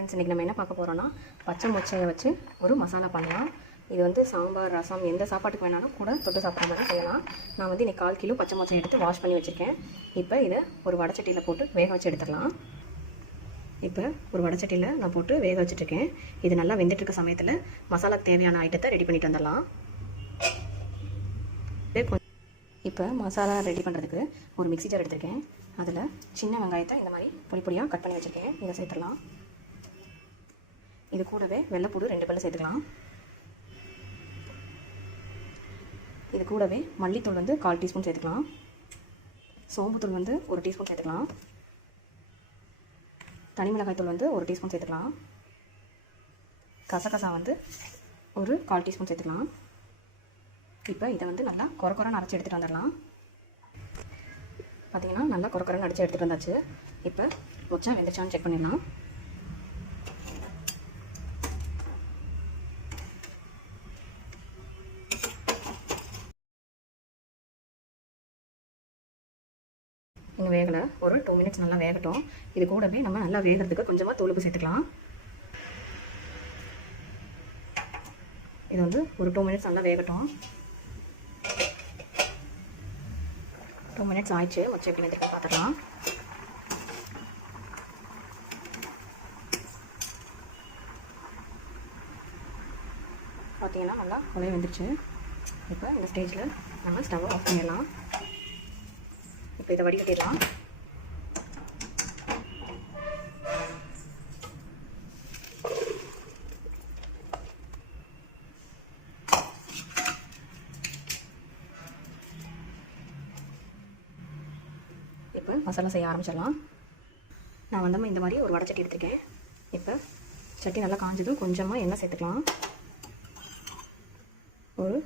இன்றைக்கி நம்ம என்ன பார்க்க போகிறோன்னா பச்சை மொச்சையை வச்சு ஒரு மசாலா பண்ணலாம். இது வந்து சாம்பார் ரசம் எந்த சாப்பாட்டுக்கு வேணாலும் கூட தொட்டு சாப்பிட்ற மாதிரி செய்யலாம். நான் வந்து இன்றைக்கி கால் கிலோ பச்சை மொச்சை எடுத்து வாஷ் பண்ணி வச்சுருக்கேன். இப்போ இதை ஒரு வடச்சட்டியில் போட்டு வேக வச்சு எடுத்துடலாம் இப்போ ஒரு வடச்சட்டியில் நான் போட்டு வேக வச்சுட்ருக்கேன். இது நல்லா வெந்துட்டுருக்க சமயத்தில் மசாலாக்கு தேவையான ஐட்டத்தை ரெடி பண்ணிட்டு வந்துடலாம். இப்போ மசாலா ரெடி பண்ணுறதுக்கு ஒரு மிக்சி ஜார் எடுத்திருக்கேன். அதில் சின்ன வெங்காயத்தை இந்த மாதிரி பொடி பொடியாக கட் பண்ணி வச்சுருக்கேன். இதை சேர்த்துடலாம். இது கூடவே வெள்ளைப்பூடு ரெண்டு பல்லு சேர்த்துக்கலாம். இது கூடவே மல்லித்தூள் வந்து கால் டீஸ்பூன் சேர்த்துக்கலாம். சோம்புத்தூள் வந்து ஒரு டீஸ்பூன் சேர்த்துக்கலாம். தனி மிளகாய் தூள் வந்து ஒரு டீஸ்பூன் சேர்த்துக்கலாம். கசகசா வந்து ஒரு கால் டீஸ்பூன் சேர்த்துக்கலாம். இப்போ இதை வந்து நல்லா குறை குறைன்னு அரைச்சி எடுத்துகிட்டு வந்துடலாம். பார்த்தீங்கன்னா நல்லா குறை குறைன்னு அரைச்சி எடுத்துகிட்டு வந்தாச்சு. இப்போ மொச்சா வெந்துச்சான்னு செக் பண்ணிடலாம். இன்னும் வேகலை. ஒரு டூ மினிட்ஸ் நல்லா வேகட்டும். இது கூடவே நம்ம நல்லா வேகிறதுக்கு கொஞ்சமாக தூளுப்பு சேர்த்துக்கலாம். இது வந்து ஒரு டூ மினிட்ஸ் நல்லா வேகட்டும். டூ மினிட்ஸ் ஆயிடுச்சு. மொச்சை எப்படி பார்த்துக்கலாம். பார்த்தீங்கன்னா நல்லா உலைய வந்துருச்சு. இப்போ இந்த ஸ்டேஜில் நம்ம ஸ்டவ்வை ஆஃப் பண்ணிடலாம். இப்போ இதை வடிகட்டிடலாம். இப்போ மசாலா செய்ய ஆரம்பிச்சிடலாம். நான் வந்து இந்த மாதிரி ஒரு வடச்சட்டி எடுத்துருக்கேன். இப்போ சட்டி நல்லா காஞ்சதும் கொஞ்சமாக எண்ணெய் சேர்த்துக்கலாம். ஒரு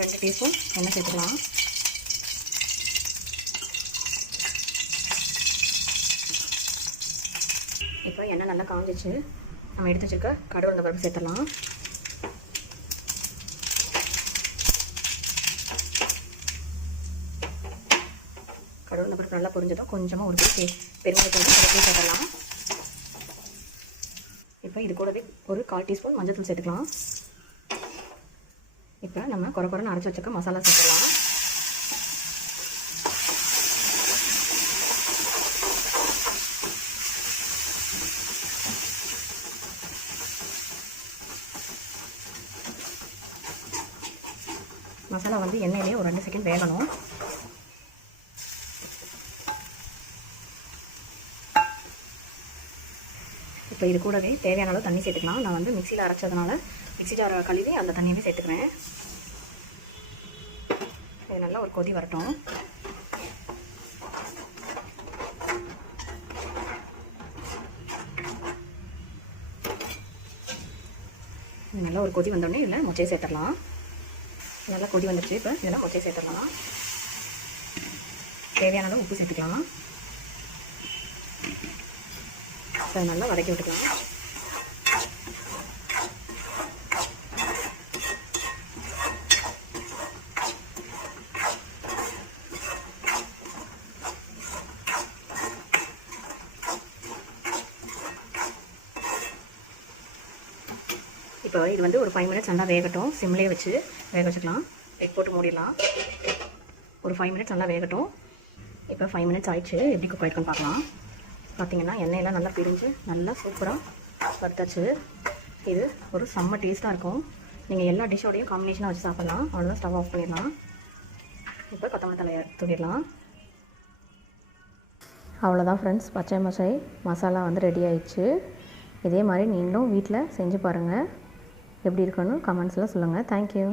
ரெண்டு டீஸ்பூன் எண்ணெய் சேர்த்துக்கலாம். இப்போ எண்ணெய் நல்லா காஞ்சிச்சு. நம்ம எடுத்து வச்சுருக்க கடவுள் இந்த பருப்பு சேர்த்துடலாம். கடவுள் பருப்பு நல்லா பொரிஞ்சதும் கொஞ்சமாக ஒரு பீஸ் பெருங்காயத்தூள் கடைசி சேர்த்துடலாம். இப்போ இது கூடவே ஒரு கால் டீஸ்பூன் மஞ்சள் தூள் சேர்த்துக்கலாம். இப்போ நம்ம குறை குறைன்னு அரைச்சி வச்சுக்க மசாலா சேர்த்துக்கலாம் மசாலா வந்து எண்ணெயிலே ஒரு ரெண்டு செகண்ட் வேகணும். இப்போ இது கூடவே தேவையான அளவு தண்ணி சேர்த்துக்கலாம். நான் வந்து மிக்சியில் அரைச்சதுனால மிக்சி ஜாரை கழுவி அந்த தண்ணியவே சேர்த்துக்கிறேன். இது நல்லா ஒரு கொதி வரட்டும். நல்லா ஒரு கொதி வந்தோடனே இதில் மொச்சையை சேர்த்துடலாம். நல்லா கொதி வந்துடுச்சு இப்போ இதெல்லாம் மொச்சை சேர்த்துடலாம்? தேவையான அளவு உப்பு சேர்த்துக்கலாம்? அதை நல்லா வதக்கி விட்டுக்கலாம். இப்போ இது வந்து ஒரு ஃபைவ் மினிட்ஸ் நல்லா வேகட்டும். சிம்லேயே வச்சு வேக வச்சுக்கலாம். எக் போட்டு மூடிடலாம். ஒரு ஃபைவ் மினிட்ஸ் நல்லா வேகட்டும். இப்போ ஃபைவ் மினிட்ஸ் ஆயிடுச்சு. எப்படி குக் ஆகிருக்குன்னு பார்க்கலாம். பார்த்தீங்கன்னா எண்ணெயெல்லாம் நல்லா பிரிஞ்சு நல்லா சூப்பராக வறுத்தாச்சு. இது ஒரு செம்ம டேஸ்ட்டாக இருக்கும். நீங்கள் எல்லா டிஷ்ஷோடையும் காம்பினேஷனாக வச்சு சாப்பிட்லாம். அவ்வளோதான் ஸ்டவ் ஆஃப் பண்ணிடலாம். இப்போ கொத்தமல்லி தலையை தூக்கிடலாம் அவ்வளோதான் ஃப்ரெண்ட்ஸ் பச்சை மசை மசாலா வந்து ரெடி ஆயிடுச்சு. இதே மாதிரி நீங்களும் வீட்டில் செஞ்சு பாருங்கள் எப்படி இருக்குன்னு கமெண்ட்ஸில் சொல்லுங்கள் தேங்க்யூ